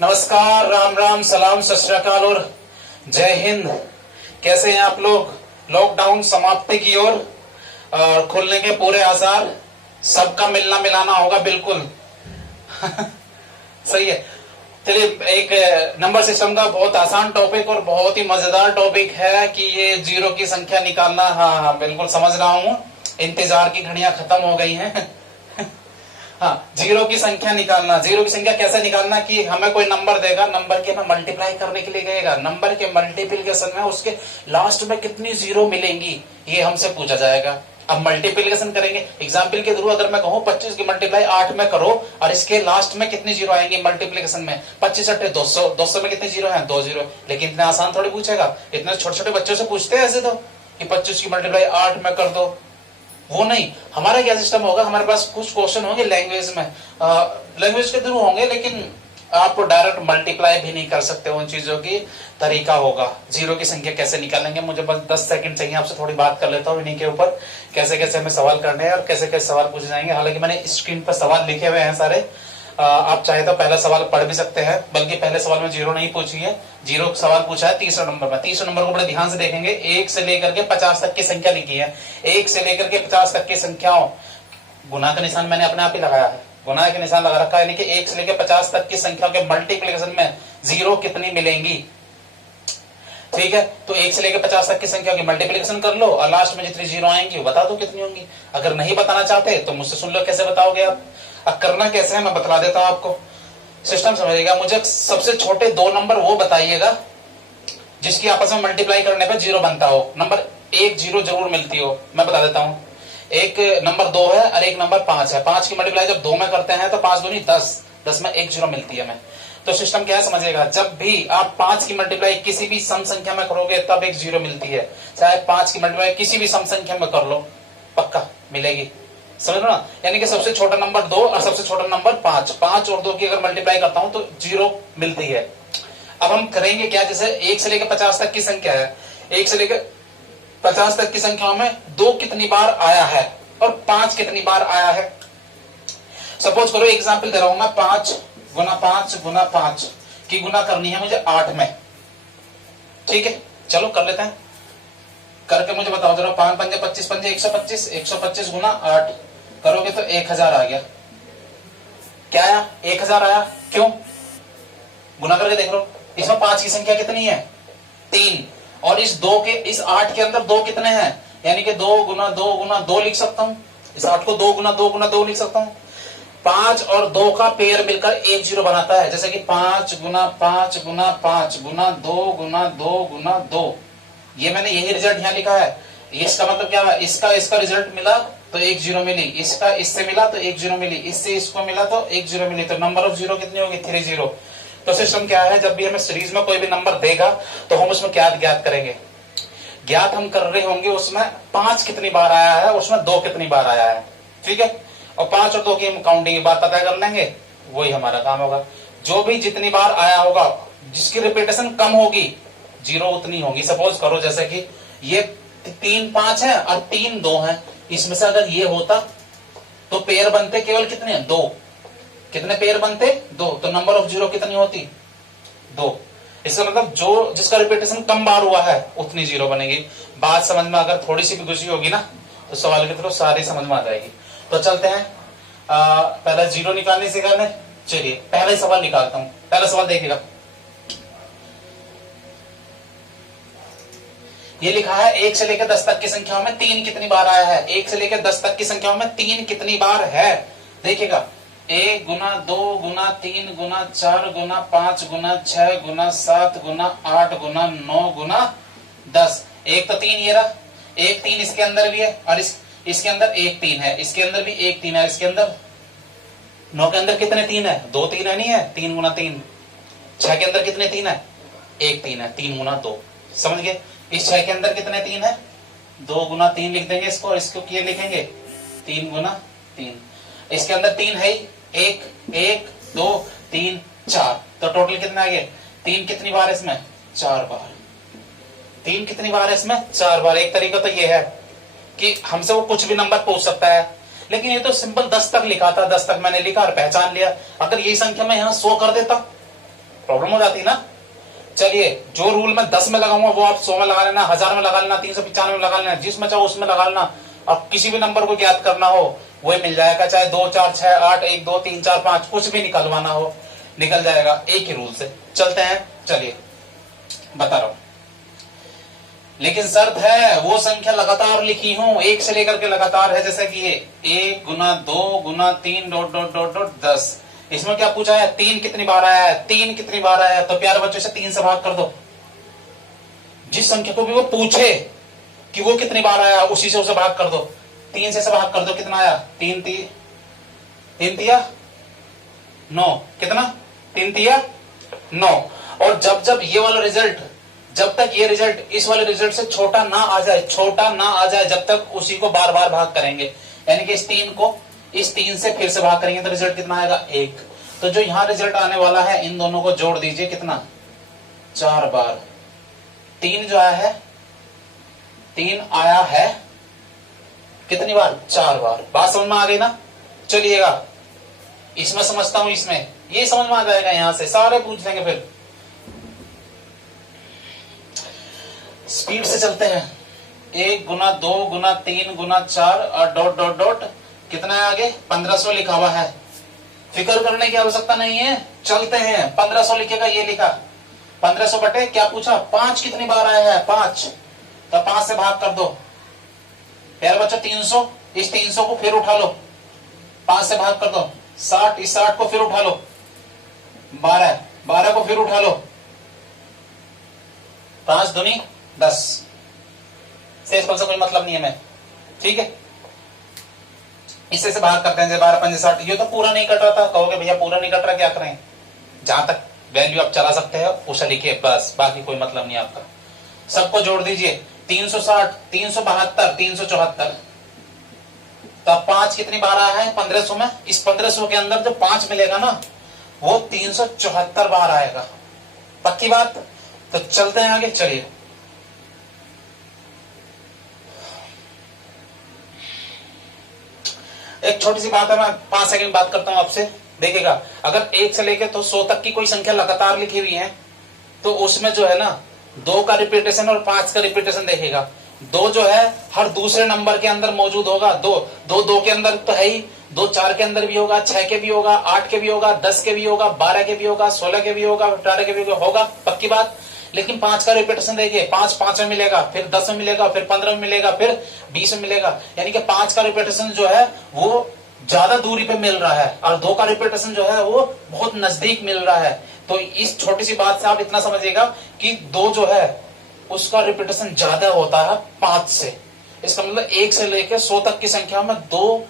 नमस्कार, राम राम, सलाम, सत श्री अकाल और जय हिंद। कैसे हैं आप लोग? लॉकडाउन समाप्ति की ओर और खुलने के पूरे आसार, सबका मिलना मिलाना होगा बिल्कुल। सही है। चलिए, एक नंबर सिस्टम का बहुत आसान टॉपिक और बहुत ही मजेदार टॉपिक है कि ये जीरो की संख्या निकालना। हाँ, बिल्कुल समझ रहा हूं, इंतजार की घड़ियां खत्म हो गई हैं। हाँ, जीरो की संख्या निकालना। जीरो की संख्या कैसे निकालना कि हमें कोई नंबर देगा, नंबर के हमें मल्टीप्लाई करने के लिए कहेगा, नंबर के मल्टीप्लिकेशन में उसके लास्ट में कितनी जीरो मिलेंगी ये हमसे पूछा जाएगा। अब मल्टीप्लिकेशन करेंगे, एग्जाम्पल के थ्रू अगर मैं कहूं 25 की मल्टीप्लाई 8 में करो और इसके लास्ट में कितनी जीरो आएंगी मल्टीप्लिकेशन में, 25 8 200, 200 में कितनी जीरो है? 2 जीरो। लेकिन इतना आसान थोड़ी पूछेगा, इतने छोटे छोटे बच्चों से पूछते हैं ऐसे तो कि 25 की मल्टीप्लाई 8 में कर दो। वो नहीं, हमारा क्या सिस्टम होगा, हमारे पास कुछ क्वेश्चन होंगे लैंग्वेज में, लैंग्वेज के थ्रू होंगे, लेकिन आप डायरेक्ट मल्टीप्लाई भी नहीं कर सकते, उन चीजों की तरीका होगा। जीरो की संख्या कैसे निकालेंगे, मुझे बस 10 सेकंड चाहिए, आपसे थोड़ी बात कर लेता हूँ इन्हीं के ऊपर, कैसे कैसे हमें सवाल करने हैं और कैसे कैसे सवाल पूछे जाएंगे। हालांकि मैंने स्क्रीन पर सवाल लिखे हुए हैं सारे, आप चाहे तो पहला सवाल पढ़ भी सकते हैं, बल्कि पहले सवाल में जीरो नहीं पूछी है, जीरो सवाल पूछा है तीसरा नंबर में। तीसरे नंबर को बड़े ध्यान से देखेंगे, 1 से लेकर के 50 तक की संख्या लिखी है। 1 से लेकर के 50 तक की संख्याओं, गुना का निशान मैंने अपने आप ही लगाया है, गुना के निशान लगा रखा है, यानी कि 1 से लेकर 50 तक की संख्या के मल्टीप्लिकेशन में जीरो कितनी मिलेंगी। ठीक है, तो 1 से लेकर 50 तक की संख्या की मल्टीप्लिकेशन कर लो और लास्ट में जितनी जीरो आएंगी वो बता दो कितनी होंगी। अगर नहीं बताना चाहते तो मुझसे सुन लो, कैसे बताओगे आप। अब करना कैसे है मैं बता देता हूं आपको, सिस्टम समझिएगा। मुझे सबसे छोटे 2 नंबर वो बताइएगा जिसकी आपस में मल्टीप्लाई करने पर जीरो बनता हो, नंबर 1 जीरो जरूर मिलती हो। मैं बता देता हूं, एक नंबर 2 है और एक नंबर 5 है। 5 की मल्टीप्लाई जब 2 में करते हैं तो 5 दूनी 10, 10 में 1 जीरो मिलती है हमें। तो सिस्टम क्या है समझिएगा, जब भी आप 5 की मल्टीप्लाई किसी भी सम संख्या में करोगे तब 1 जीरो मिलती है। चाहे 5 की मल्टीप्लाई किसी भी सम संख्या में कर लो, पक्का मिलेगी। समझ लो ना, यानी कि सबसे छोटा नंबर 2 और सबसे छोटा नंबर 5, 5 और 2 की अगर मल्टीप्लाई करता हूं तो जीरो मिलती है। अब हम करेंगे क्या, जैसे 1 से लेकर 50 तक की संख्या है, 1 से लेकर 50 तक की संख्याओं में 2 कितनी बार आया है और 5 कितनी बार आया है। सपोज करो, एग्जाम्पल दे रहा हूं मैं, 5 गुना 5 गुना 5 की गुना करनी है मुझे 8 में। ठीक है, चलो कर लेते हैं, करके मुझे बताओ जरा। 5 पंजे 25, पंजे 125, 125 गुना 8 करोगे तो 1000 आ गया। क्या आया? 1000 आया। क्यों? गुना करके देख लो, इसमें 5 की संख्या कितनी है? 3, और इस 2 के, इस 8 के अंदर 2 कितने हैं, यानी कि 2 गुना 2 गुना 2 लिख सकता हूं। इस 8 को 2 गुना 2 गुना 2 लिख सकता हूं। 5 और 2 का पेयर मिलकर 1 जीरो बनाता है, जैसे कि 5 गुना 5 गुना 5 गुना 2 गुना 2 गुना 2। ये मैंने यही रिजल्ट यहाँ लिखा है। इसका मतलब क्या है, इसका रिजल्ट मिला तो 1 जीरो मिली, इसका इससे मिला तो 1 जीरो मिली, इससे इसको मिला तो 1 जीरो मिली, तो नंबर ऑफ जीरो कितनी होगी? 3 जीरो। तो सिस्टम क्या है, जब भी हमें सीरीज में कोई भी नंबर देगा तो हम उसमें क्या ज्ञात करेंगे, ज्ञात हम कर रहे होंगे उसमें 5 कितनी बार आया है, उसमें 2 कितनी बार आया है। ठीक है, और 5 और 2 की हम काउंटिंग की बात पता कर लेंगे, वही हमारा काम होगा। जो भी जितनी बार आया होगा, जिसकी रिपीटेशन कम होगी, जीरो उतनी होगी। सपोज करो जैसे कि ये 3 5 है और 3 2 है, इसमें से अगर ये होता तो पेयर बनते केवल कितने हैं? 2। कितने पेयर बनते? 2। तो नंबर ऑफ जीरो कितनी होती? 2। इसका मतलब जो जिसका रिपीटेशन कम बार हुआ है उतनी जीरो बनेगी। बात समझ में अगर थोड़ी सी भी घुसी होगी ना तो सवाल के थ्रू सारी समझ में आ जाएगी। तो चलते हैं, पहले जीरो निकालने सिखाने। चलिए पहला सवाल निकालता हूं। पहला सवाल देखिएगा, ये लिखा है 1 से लेकर 10 तक की संख्याओं में 3 कितनी बार आया है। 1 से लेकर 10 तक की संख्याओं में 3 कितनी बार है। देखिएगा, 1 गुना 2 गुना 3 गुना 4 गुना 5 गुना 6 गुना 7 गुना 8 गुना 9 गुना 10। एक तो 3 ये रहा, एक 3 इसके अंदर भी है और इसके अंदर एक 3 है, इसके अंदर भी एक 3 है, इसके अंदर 9 के अंदर कितने 3 है? 2 3 है, नहीं है? 3 गुना 3। 6 के अंदर कितने 3 है? एक 3 है, 3 गुना 2। समझ गए? इस 6 के अंदर कितने 3 है? 2 गुना 3 लिख देंगे इसको, और इसको किए लिखेंगे 3 गुना 3। इसके अंदर 3 है, 1 1 2 3 4, तो टोटल कितना आ गया? 3 कितनी बार है इसमें? 4 बार। 3 कितनी बार है इसमें? 4 बार। एक तरीका तो ये है कि हमसे वो कुछ भी नंबर पूछ सकता है, लेकिन ये तो सिंपल 10 तक लिखा था, 10 तक मैंने लिखा और पहचान लिया। अगर यही संख्या मैं यहाँ 100 कर देता प्रॉब्लम हो जाती है ना। चलिए, जो रूल मैं 10 में लगाऊंगा वो आप 100 में लगा लेना, 1000 में लगा लेना, 395 में लगा लेना, जिसमें चाहो उसमें लगा लेना। अब किसी भी नंबर को ज्ञात करना हो वही मिल जाएगा, चाहे 2 4 6 8 1 2 3 4 5 कुछ भी निकलवाना हो निकल जाएगा एक ही रूल से। चलते हैं, चलिए बता रहा हूं। लेकिन शर्त है वो संख्या लगातार लिखी हूं, एक से लेकर के लगातार है, जैसे कि ये 1 गुना 2 गुना 3 डॉट डॉट डॉट डॉट 10। इसमें क्या पूछा है, 3 कितनी बार आया है, 3 कितनी बार आया है, तो प्यारे बच्चों से 3 से भाग कर दो। जिस संख्या को भी वो पूछे कि वो कितनी बार आया उसी से उसे भाग कर दो। 3 से भाग कर दो, कितना आया, 3 तिया 9, कितना 3 तिया 9। और जब जब ये वाला रिजल्ट, जब तक ये रिजल्ट इस वाले रिजल्ट से छोटा ना आ जाए, छोटा ना आ जाए, जब तक उसी को बार बार भाग करेंगे। यानी कि इस 3 को इस 3 से फिर से भाग करेंगे तो रिजल्ट कितना आएगा, 1। तो जो यहां रिजल्ट आने वाला है इन दोनों को जोड़ दीजिए, कितना, 4 बार। 3 जो आया है, 3 आया है कितनी बार, 4 बार। बात समझ में आ गई ना। चलिएगा इसमें समझता हूं, इसमें ये समझ में आ जाएगा, यहां से सारे पूछ लेंगे। फिर स्पीड से चलते हैं। 1 गुना 2 गुना 3 गुना 4 और डॉट डॉट डॉट कितना है आगे, 1500 लिखा हुआ है। फिक्र करने की आवश्यकता नहीं है, चलते हैं। 1500 लिखेगा, ये लिखा 1500 बटे क्या पूछा, 5 कितनी बार आया है, 5। तो 5 से भाग कर दो प्यारे बच्चों। 300, इस 300 को फिर उठा लो, 5 से भाग कर दो। 60, इस 60 को फिर उठा लो। 12, 12 को फिर उठा लो। 5 दूनी 10। शेषफल से कोई मतलब नहीं है मैं, ठीक है। इससे से भाग करते हैं, 12 5 60। ये तो पूरा नहीं कट रहा था, कहोगे भैया पूरा नहीं कट रहा, क्या करें। जहां तक वैल्यू आप चला सकते हैं उसे लिखिए बस, बाकी कोई मतलब नहीं आपका। सबको जोड़ दीजिए, 360 372 374। तो 5 कितनी बार आया है 1500 में। इस 1500 के अंदर जो 5 मिलेगा ना वो 374 बार आएगा। पक्की बात। तो चलते हैं आगे, चलिए। एक छोटी सी बात है, मैं 5 सेकंड बात करता हूं आपसे। देखिएगा, अगर 1 से लेकर तो 100 तक की कोई संख्या लगातार लिखी हुई है तो उसमें जो है ना 2 का रिपीटेशन और 5 का रिपीटेशन देखेगा। 2 जो है हर दूसरे नंबर के अंदर मौजूद होगा। 2 के अंदर तो है ही, 2 4 के अंदर भी होगा, 6 के भी होगा, 8 के भी होगा, 10 के भी होगा, 12 के भी होगा, 16 के भी होगा, 18 के भी होगा, पक्की बात। लेकिन 5 का रिपीटेशन देखिए, 5 5 में मिलेगा, फिर 10 में मिलेगा, फिर 15 में मिलेगा, फिर 20 में मिलेगा। यानी कि 5 का रिपीटेशन जो है वो ज्यादा दूरी पे मिल रहा है और 2 का रिपीटेशन जो है वो बहुत नजदीक मिल रहा है। तो इस छोटी सी बात से आप इतना समझिएगा कि 2 जो है उसका रिपीटेशन ज्यादा होता है 5 से। इसका मतलब 1 से लेकर 100 तक की संख्या में 2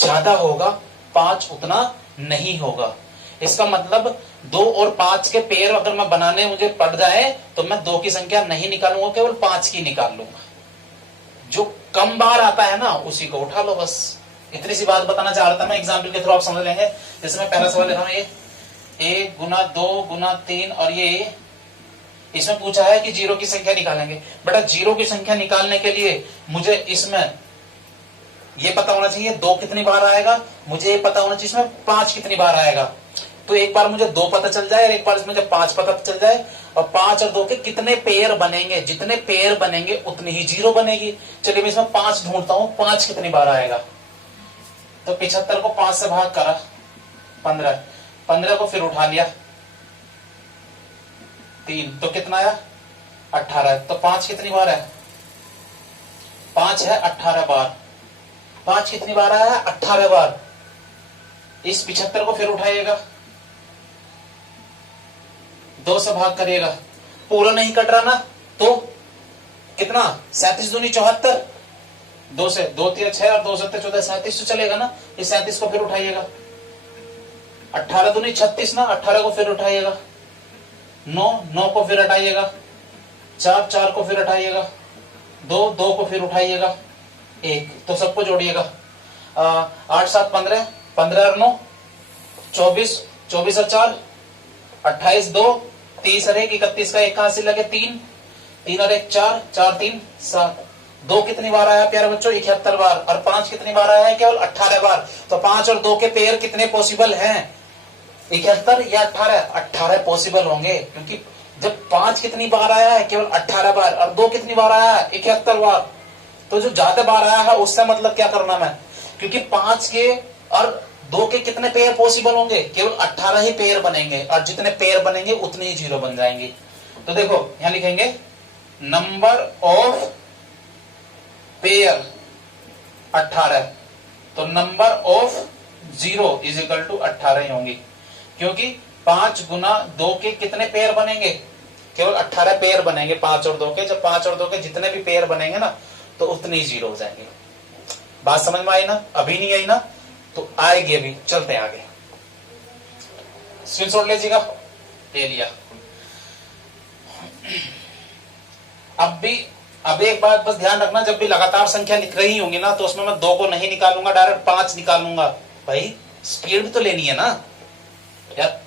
ज्यादा होगा, 5 उतना नहीं होगा। इसका मतलब 2 और 5 के पेयर अगर मैं बनाने मुझे पड़ जाए तो मैं 2 की संख्या नहीं निकालूंगा, केवल 5 की निकाल लूंगा। जो कम बार आता है ना उसी को उठा लो, बस इतनी सी बात बताना चाह रहा था मैं। एग्जाम्पल के थ्रू आप समझ लेंगे। जैसे मैं पहला सवाल लिखा हूं, ये 1 गुना 2 गुना 3 और ये इसमें पूछा है कि 0 की संख्या निकालेंगे। बेटा 0 की संख्या निकालने के लिए मुझे इसमें ये पता होना चाहिए 2 कितनी बार आएगा, मुझे ये पता होना चाहिए इसमें 5 कितनी बार आएगा। तो एक बार मुझे 2 पता चल जाए और एक बार इसमें जब 5 पता चल जाए और 5 और 2 के कितने पेयर बनेंगे, जितने पेयर बनेंगे उतनी ही 0 बनेगी। चलिए मैं इसमें 5 ढूंढता हूं, 5 कितनी बार आएगा। तो 75 को 5 से भाग करा, 15, 15 को फिर उठा लिया 3, तो कितना आया 18। तो 5 कितनी बार है, 5 है 18 बार। 5 कितनी बार आया है 18 बार। इस 75 को फिर उठाइएगा, 2 से भाग करिएगा, पूरा नहीं कट रहा ना तो कितना 37 दूनी 74, 2 से 2 3 6 और 2 7 14 37 तो चलेगा ना। इस 37 को फिर उठाइएगा, 18 दूनी 36 ना, 18 को फिर उठाइएगा, 9 9 को फिर हटाइएगा, 4 4 को फिर हटाइएगा, 2 2 को फिर उठाइएगा, 1। तो सबको जोड़िएगा, 8 7 15, 15 और 9 24, 24 और 4 28, 2 30 और 1 31 का 1 कहां से लगे 3, 3 और 1 4, 4 3 7। 2 कितनी बार आया प्यारे बच्चों 71 बार और 5 कितनी बार आया है केवल 18 बार। तो 5 और 2 के पेयर कितने पॉसिबल हैं, 71 या 18? 18 पॉसिबल होंगे, क्योंकि जब 5 कितनी बार आया है? केवल 18 बार। और 2 कितनी बार आया है? 71 बार। तो जो ज्यादा बार आया है उससे मतलब क्या करना मैं, क्योंकि 5 के और 2 के कितने पेयर पॉसिबल होंगे? केवल 18 ही पेयर बनेंगे, और जितने पेयर बनेंगे उतने ही जीरो बन जाएंगे। तो देखो यहां लिखेंगे नंबर ऑफ पेयर 18, तो number of zero is equal to 18 ही होंगी, क्योंकि 5 गुना 2 के कितने पेयर बनेंगे? केवल 18 पेयर बनेंगे 5 और 2 के। जब 5 और 2 के जितने भी पेयर बनेंगे ना, तो उतने ही जीरो हो जाएंगे। बात समझ में आई ना? अभी नहीं आई ना? तो आएगी अभी, चलते हैं आगे। स्क्रीनशॉट लीजिएगा, ले लिया। अब एक बात बस ध्यान रखना, जब भी लगातार संख्या लिख रही होंगी ना, तो उसमें मैं 2 को नहीं निकालूंगा, डायरेक्ट 5 निकालूंगा। भाई स्पीड भी तो लेनी है ना यार।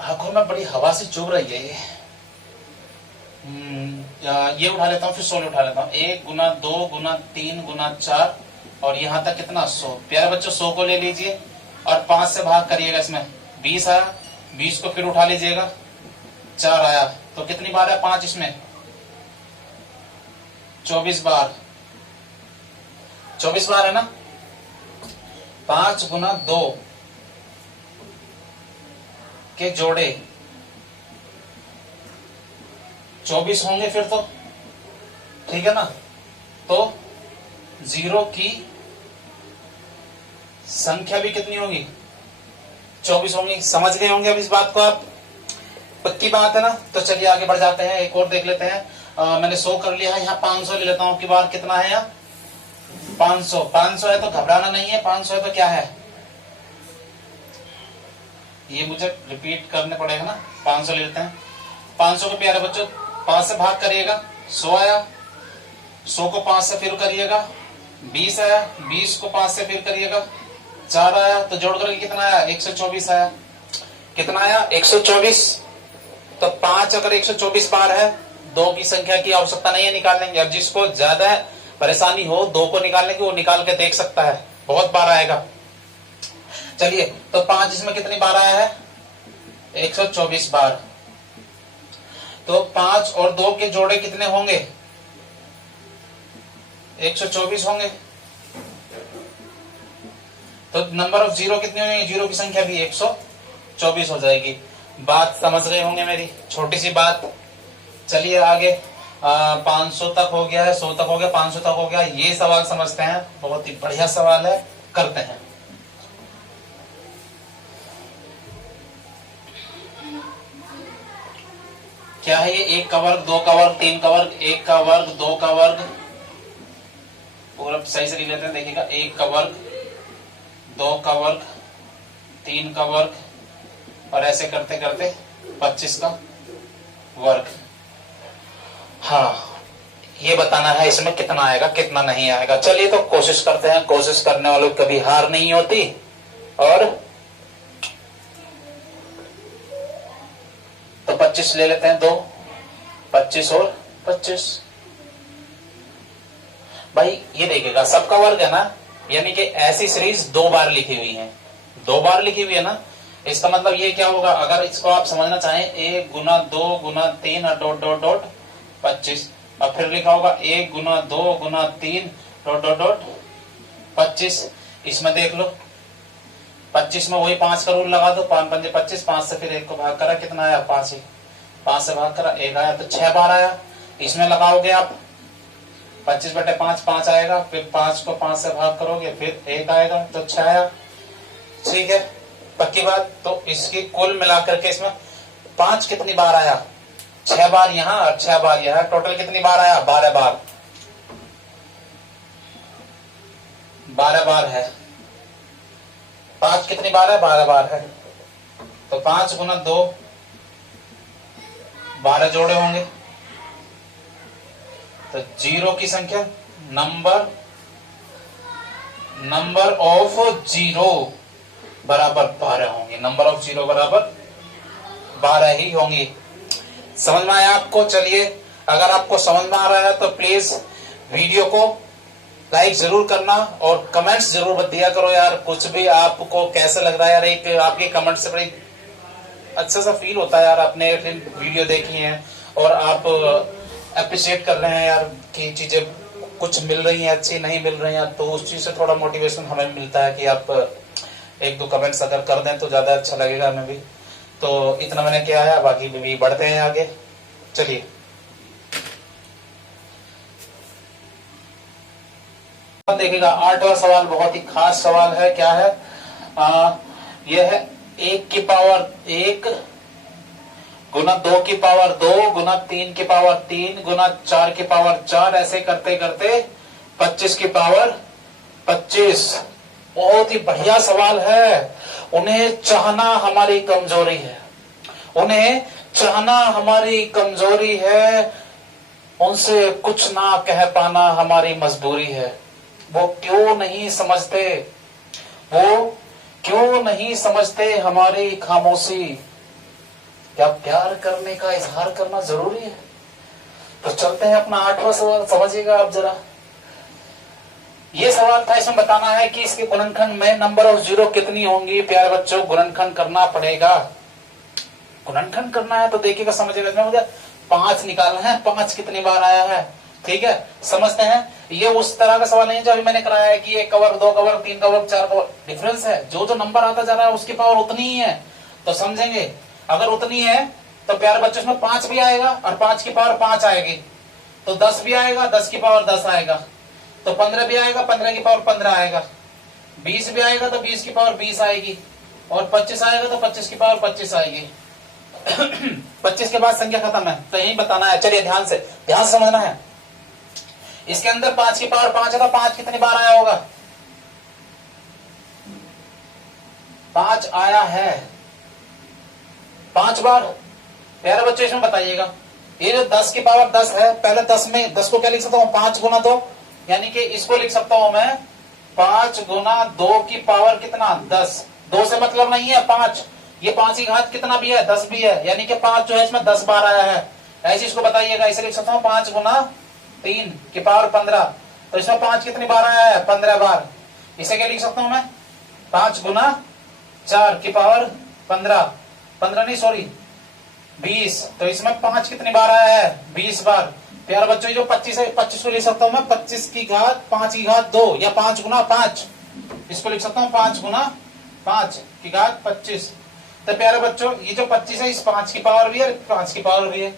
आंखों में बड़ी हवा से चुभ रही है ये उठा लेता हूँ, फिर 16 उठा लेता हूँ। 1 गुना 2 गुना 3 गुना 4, और यहां तक कितना? 100। प्यारे बच्चों 100 को ले लीजिए और 5 से भाग करिएगा, इसमें 20 आया। 20 को फिर उठा लीजिएगा, 4 आया। तो कितनी बार है 5 इसमें? 24 बार। 24 बार है ना? 5 गुना 2 के जोड़े 24 होंगे फिर तो, ठीक है ना? तो जीरो की संख्या भी कितनी होगी? 24 होंगी। समझ गए होंगे अब इस बात को आप? पक्की बात है ना? तो चलिए आगे बढ़ जाते हैं, एक और देख लेते हैं। मैंने 100 कर लिया है, यहाँ 500 ले लेता हूं की बार। कितना है यहाँ? 500। 500 है तो घबराना नहीं है, 500 है तो क्या है, ये मुझे रिपीट करने पड़ेगा ना। 500 ले लेते हैं। 500 को प्यारे बच्चों 5 से भाग करिएगा, 100 आया। 100 को 5 से फिर करिएगा, 20 आया। 20 को 5 से फिर करिएगा, 4 आया। तो जोड़ करके कितना आया? 124 आया। कितना आया? 124। तो 5 अगर 124 बार है, 2 की संख्या की आवश्यकता नहीं है निकालने की। अब जिसको ज्यादा परेशानी हो 2 को निकालने की, वो निकाल के देख सकता है, बहुत बार आएगा। चलिए, तो 5 इसमें कितनी बार आया है? 124 बार। तो 5 और 2 के जोड़े कितने होंगे? 124 होंगे। तो नंबर ऑफ जीरो कितनी हो जाएगी? जीरो की संख्या भी 124 हो जाएगी। बात समझ रहे होंगे मेरी, छोटी सी बात। चलिए आगे। 500 तक हो गया है, 100 तक हो गया, 500 तक हो गया। ये सवाल समझते हैं, बहुत ही बढ़िया सवाल है, करते हैं। क्या है ये? 1 का वर्ग, 2 का वर्ग, 3 का वर्ग। 1 का वर्ग, 2 का वर्ग, पूरा सही से लिख लेते हैं, देखिएगा। 1 का वर्ग, 2 का वर्ग, 3 का वर्ग, और ऐसे करते करते 25 का वर्ग। हाँ, ये बताना है इसमें कितना आएगा, कितना नहीं आएगा। चलिए तो कोशिश करते हैं। कोशिश करने वालों की कभी हार नहीं होती। और तो 25 ले लेते हैं, 2, 25 और 25। भाई ये देखिएगा, सबका वर्ग है ना, यानी कि ऐसी सीरीज 2 बार लिखी हुई है, 2 बार लिखी हुई है ना। इसका मतलब ये क्या होगा, अगर इसको आप समझना चाहें, 1 गुना 2 गुना 3 और डॉट डॉट डॉट 25। अब फिर लिखा होगा 1 गुना 2 गुना 3 डॉट डॉट डॉट 25। इसमें देख लो, 25 में वही 5 का रूल लगा दो, 5 पंजे 25, 5 से फिर 1 को भाग करा, कितना आया? 5 ही। 5 से भाग करा, 1 आया, तो 6 बार आया। इसमें लगाओगे आप 25/5, 5 आएगा। फिर 5 को 5 से भाग करोगे, फिर 1 आएगा, तो 6 आया। ठीक है, पक्की बात। तो इसकी कुल मिलाकर के इसमें 5 कितनी बार आया? 6 बार यहाँ और 6 बार यहाँ। टोटल कितनी बार आया? 12 बार। 12 बार है। 5 कितनी बार है? 12 बार है। तो 5 गुना 2, 12 जोड़े होंगे। तो जीरो की संख्या, नंबर ऑफ जीरो बराबर 12 होंगे। नंबर ऑफ जीरो बराबर 12 ही होंगी। समझ में आया आपको? चलिए, अगर आपको समझ में आ रहा है तो प्लीज वीडियो को लाइक जरूर करना और कमेंट्स जरूर दिया करो यार, कुछ भी आपको कैसा लग रहा है यार, एक आपके कमेंट से बड़ी अच्छा सा फील होता है यार, आपने वीडियो देखी है और आप अप्रिशिएट कर रहे हैं यार कि चीजें कुछ मिल रही हैं, अच्छी नहीं मिल रही हैं, तो उस चीज से थोड़ा मोटिवेशन हमें मिलता है कि आप एक दो कमेंट्स अगर कर दें तो ज्यादा अच्छा लगेगा हमें भी। तो इतना मैंने किया है, बाकी भी बढ़ते हैं आगे। चलिए देखिएगा, 8वां सवाल बहुत ही खास सवाल है। क्या है? यह है 1 की पावर 1 गुना 2 की पावर 2 गुना 3 की पावर 3 गुना 4 की पावर 4, ऐसे करते करते 25 की पावर 25। बहुत ही बढ़िया सवाल है। उन्हें चाहना हमारी कमजोरी है, उन्हें चाहना हमारी कमजोरी है, उनसे कुछ ना कह पाना हमारी मजबूरी है। वो क्यों नहीं समझते, वो क्यों नहीं समझते हमारी खामोशी? क्या प्यार करने का इजहार करना जरूरी है? तो चलते हैं अपना 8वां सवाल, समझिएगा आप जरा। ये सवाल था, इसमें बताना है कि इसके गुणनखंड में नंबर ऑफ जीरो कितनी होंगी। प्यारे बच्चों, गुणनखंड करना पड़ेगा। गुणनखंड करना है तो देखिएगा, समझिएगा। इसमें मुझे 5 निकालना है, 5 कितनी बार आया है, ठीक है, समझते हैं। ये उस तरह का सवाल नहीं जो अभी मैंने कराया है कि 1 cover 2 cover 3 cover 4 cover, difference है। जो जो नंबर आता जा रहा है उसकी पावर उतनी ही है, तो समझेंगे। अगर उतनी है तो प्यारे बच्चों इसमें 5 भी आएगा और 5 की पावर 5 आएगी, तो 10 भी आएगा, 10 की पावर 10 आएगा, तो 15 भी आएगा, 15 की पावर 15 आएगा, 20 भी आएगा तो 20 की पावर 20 आएगी, और 25 आएगा तो 25 की पावर 25 आएगी। 25 के बाद संख्या खत्म है, तो यही बताना है। चलिए ध्यान से समझना है। इसके अंदर 5 की पावर 5 है, तो 5 कितनी बार आया होगा? 5 आया है 5 बार। प्यारे बच्चों इसमें बताइएगा, ये जो 10 की पावर 10 है, पहले 10 में 10 को क्या लिख सकता हूँ? 5 गुना 2, यानी कि इसको लिख सकता हूं मैं 5 गुना 2 की पावर कितना? 10। 2 से मतलब नहीं है 5, ये 5 की घात कितना भी है? 10 भी है, यानी कि 5 जो है इसमें 10 बार आया है। ऐसे इसको बताइएगा, इसे लिख सकता हूँ 5 गुना 3 की पावर 15, तो इसमें 5 कितनी बार आया है? 15 बार। इसे क्या लिख सकता हूं मैं? 5 गुना 4 की पावर 15, 15 नहीं सॉरी 20, तो इसमें 5 कितनी बार आया है? 20 बार। प्यारे बच्चों जो 25 है, 25 को लिख सकता हूं मैं 25 की घात 5 की घात 2, या 5 गुना 5, इसको लिख सकता हूं 5 गुना 5 की घात 25। तो प्यारे बच्चों ये जो 25 है, इस 5 की पावर भी है, 5 की पावर भी है,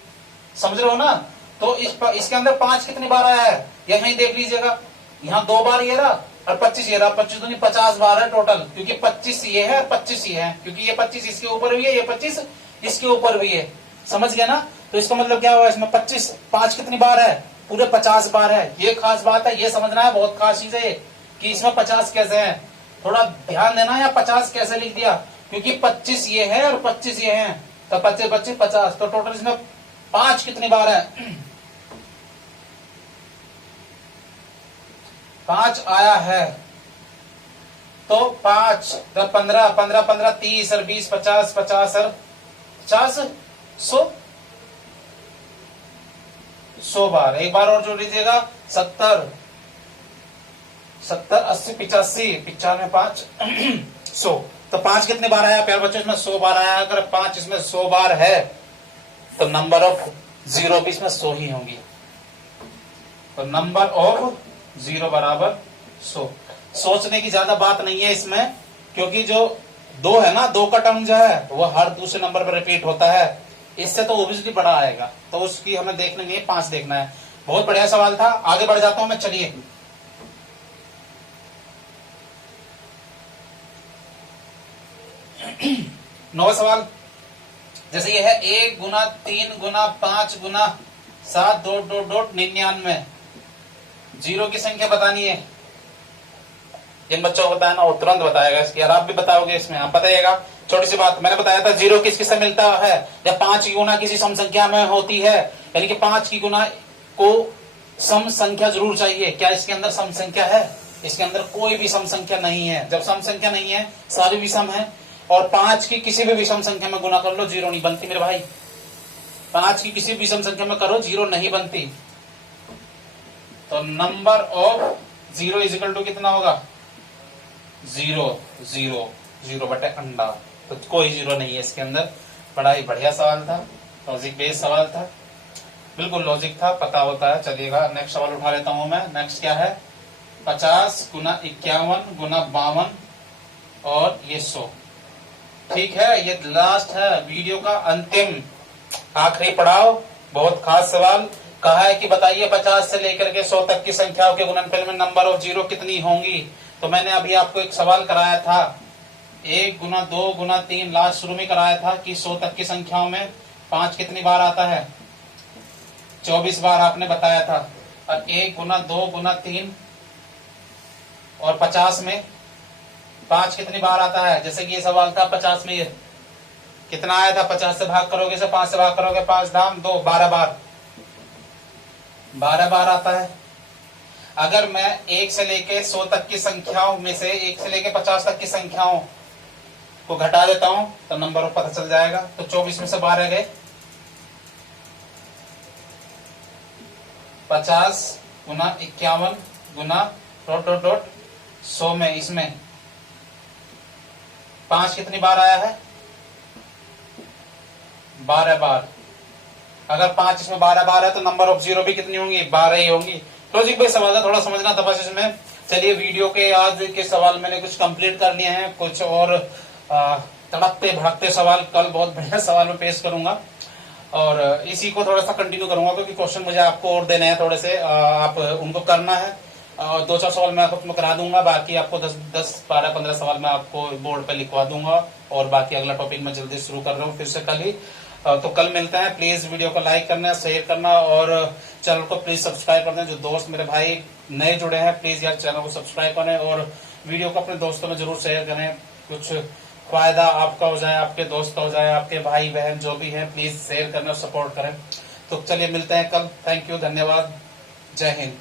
समझ रहे हो ना? तो इसके अंदर 5 कितनी बार आया है? यही देख लीजिएगा, यहाँ 2 बार ये रहा और 25 ये रहा, 25 दूनी 50 बार है टोटल, क्योंकि 25 ये है और 25 ये है, क्योंकि ये 25 इसके ऊपर भी है, ये 25 इसके ऊपर भी है, समझ गया ना? तो इसका मतलब क्या हुआ? इसमें 25 5 कितनी बार है? पूरे 50 बार है। ये खास बात है, ये समझना है, बहुत खास चीज है कि इसमें 50 कैसे है। थोड़ा ध्यान देना, या 50 कैसे लिख दिया, क्योंकि 25 ये है और 25 ये है, तो 25 25 50, तो टोटल इसमें 5 कितनी बार है? 5 आया है। तो 5 15 15 15 30 और 20 50 50 और 50 100 बार। एक बार और जोड़ लीजिएगा, 70 70 80 85 95 5 100। तो 5 कितने बार आया प्यारे बच्चों? इसमें 100 बार आया। अगर 5 इसमें 100 बार है तो नंबर ऑफ जीरो भी इसमें 100 ही होंगी। तो नंबर ऑफ जीरो बराबर 100। सोचने की ज्यादा बात नहीं है इसमें, क्योंकि जो 2 है ना, 2 का टर्म जो है वो हर दूसरे नंबर पर रिपीट होता है, इससे तो ओब्वियसली बड़ा आएगा, तो उसकी हमें देखने में 5 देखना है। बहुत बढ़िया सवाल था, आगे बढ़ जाता हूं मैं। चलिए 9वां सवाल, जैसे ये है 1 गुना 3 गुना 5 गुना 7 डॉट डॉट डॉट 99, जीरो की संख्या बतानी है। जिन बच्चों को बताया ना वो तुरंत बताएगा इसकी, और आप भी बताओगे इसमें, आप बताइएगा। छोटी सी बात मैंने बताया था, जीरो किस किससे मिलता है? जब 5 की गुना किसी सम संख्या में होती है, यानी कि 5 की गुना को सम संख्या जरूर चाहिए। क्या इसके अंदर सम संख्या है? इसके अंदर कोई भी सम संख्या नहीं है। जब सम संख्या नहीं है, सारी विषम है, और 5 की किसी भी विषम संख्या में गुना कर लो, जीरो नहीं बनती मेरे भाई। 5 की किसी भी विषम संख्या में करो, जीरो नहीं बनती। तो number of zero is equal to कितना होगा, जीरो जीरो जीरो बटे अंडा। तो कोई जीरो नहीं है इसके अंदर। बड़ा ही बढ़िया सवाल था, लॉजिक बेस्ड सवाल था, बिल्कुल लॉजिक था, पता होता है। चलिएगा नेक्स्ट सवाल उठा लेता हूं मैं। नेक्स्ट क्या है, 50 गुना 51 गुना 52 और ये 100। ठीक है, ये लास्ट है वीडियो का अंतिम आखिरी पड़ाव। बहुत खास सवाल कहा है कि बताइए 50 से लेकर के 100 तक की संख्याओं के गुणनफल में नंबर ऑफ जीरो कितनी होंगी। तो मैंने अभी आपको एक सवाल कराया था, 1 गुना 2 गुना 3, लास्ट शुरू में कराया था कि 100 तक की संख्याओं में 5 कितनी बार आता है, 24 बार आपने बताया था। और 1 गुना 2 गुना 3 और 50 में 5 कितनी बार आता है। जैसे कि ये सवाल था 50 में ये कितना आया था, 50 से भाग करोगे से 5 से भाग करोगे, 5 दाम 2, 12 बार, 12 बार आता है। अगर मैं 1 से लेके 100 तक की संख्याओं में से 1 से लेके 50 तक की संख्याओं को घटा देता हूं तो नंबर पता चल जाएगा। तो 24 में से 12 गए, 50 गुना 51 गुना डॉट डॉट डॉट 100 में इसमें 5 कितनी बार आया है, 12 बार। अगर 5 इसमें 12 बार है तो नंबर ऑफ जीरो भी कितनी होंगी, 12 ही होंगी। लॉजिक बेस्ड सवाल है, थोड़ा समझना था बस इसमें। चलिए वीडियो के आज के सवाल मैंने कुछ कंप्लीट कर लिए हैं, कुछ और तड़कते भागते सवाल कल बहुत बढ़िया सवाल में पेश करूंगा और इसी को थोड़ा सा कंटिन्यू करूंगा क्योंकि क्वेश्चन मुझे आपको और देने हैं थोड़े से, आप उनको करना है। और 2-4 सवाल मैं आपको करा दूंगा, बाकी आपको 10, 12, 15 सवाल मैं आपको बोर्ड पे लिखवा दूंगा और बाकी अगला टॉपिक मैं जल्दी शुरू कर रहा हूँ फिर से कल ही। तो कल मिलते हैं। प्लीज वीडियो को लाइक करना, शेयर करना और चैनल को प्लीज सब्सक्राइब करना। जो दोस्त मेरे भाई नए जुड़े हैं प्लीज यार चैनल को सब्सक्राइब करें और वीडियो को अपने दोस्तों में जरूर शेयर करें। कुछ फायदा आपका हो जाए, आपके दोस्त का हो जाए, आपके भाई बहन जो भी है, प्लीज शेयर करना और सपोर्ट करें। तो चलिए मिलते हैं कल। थैंक यू, धन्यवाद, जय हिंद।